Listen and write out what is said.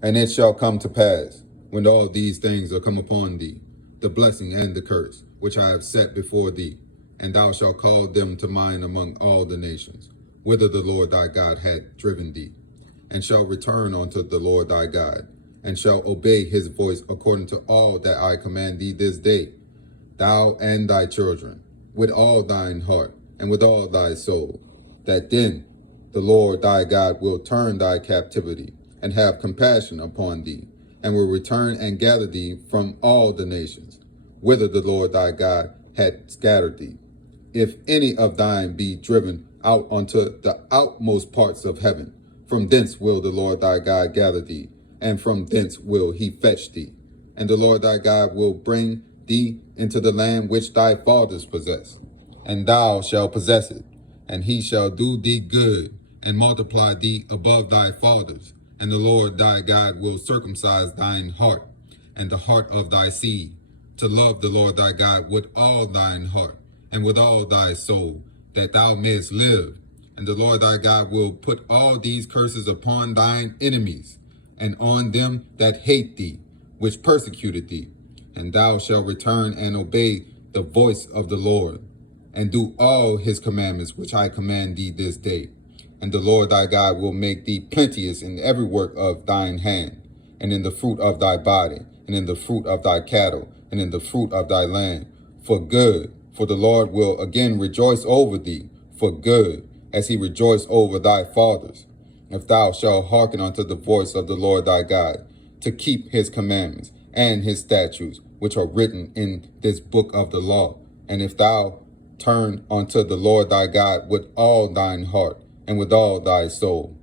And it shall come to pass, when all these things are come upon thee, the blessing and the curse, which I have set before thee, and thou shalt call them to mind among all the nations, whither the Lord thy God hath driven thee, and shall return unto the Lord thy God, and shall obey his voice according to all that I command thee this day, thou and thy children, with all thine heart, and with all thy soul, that then the Lord thy God will turn thy captivity, and have compassion upon thee, and will return and gather thee from all the nations, whither the Lord thy God had scattered thee. If any of thine be driven out unto the outmost parts of heaven, from thence will the Lord thy God gather thee, and from thence will he fetch thee. And the Lord thy God will bring thee into the land which thy fathers possessed, and thou shalt possess it. And he shall do thee good, and multiply thee above thy fathers. And the Lord thy God will circumcise thine heart, and the heart of thy seed, to love the Lord thy God with all thine heart, and with all thy soul, that thou mayest live. And the Lord thy God will put all these curses upon thine enemies, and on them that hate thee, which persecuted thee. And thou shalt return and obey the voice of the Lord, and do all his commandments which I command thee this day. And the Lord thy God will make thee plenteous in every work of thine hand, and in the fruit of thy body, and in the fruit of thy cattle, and in the fruit of thy land, for good. For the Lord will again rejoice over thee, for good, as he rejoiced over thy fathers, if thou shalt hearken unto the voice of the Lord thy God, to keep his commandments and his statutes, which are written in this book of the law. And if thou turn unto the Lord thy God with all thine heart, and with all thy soul,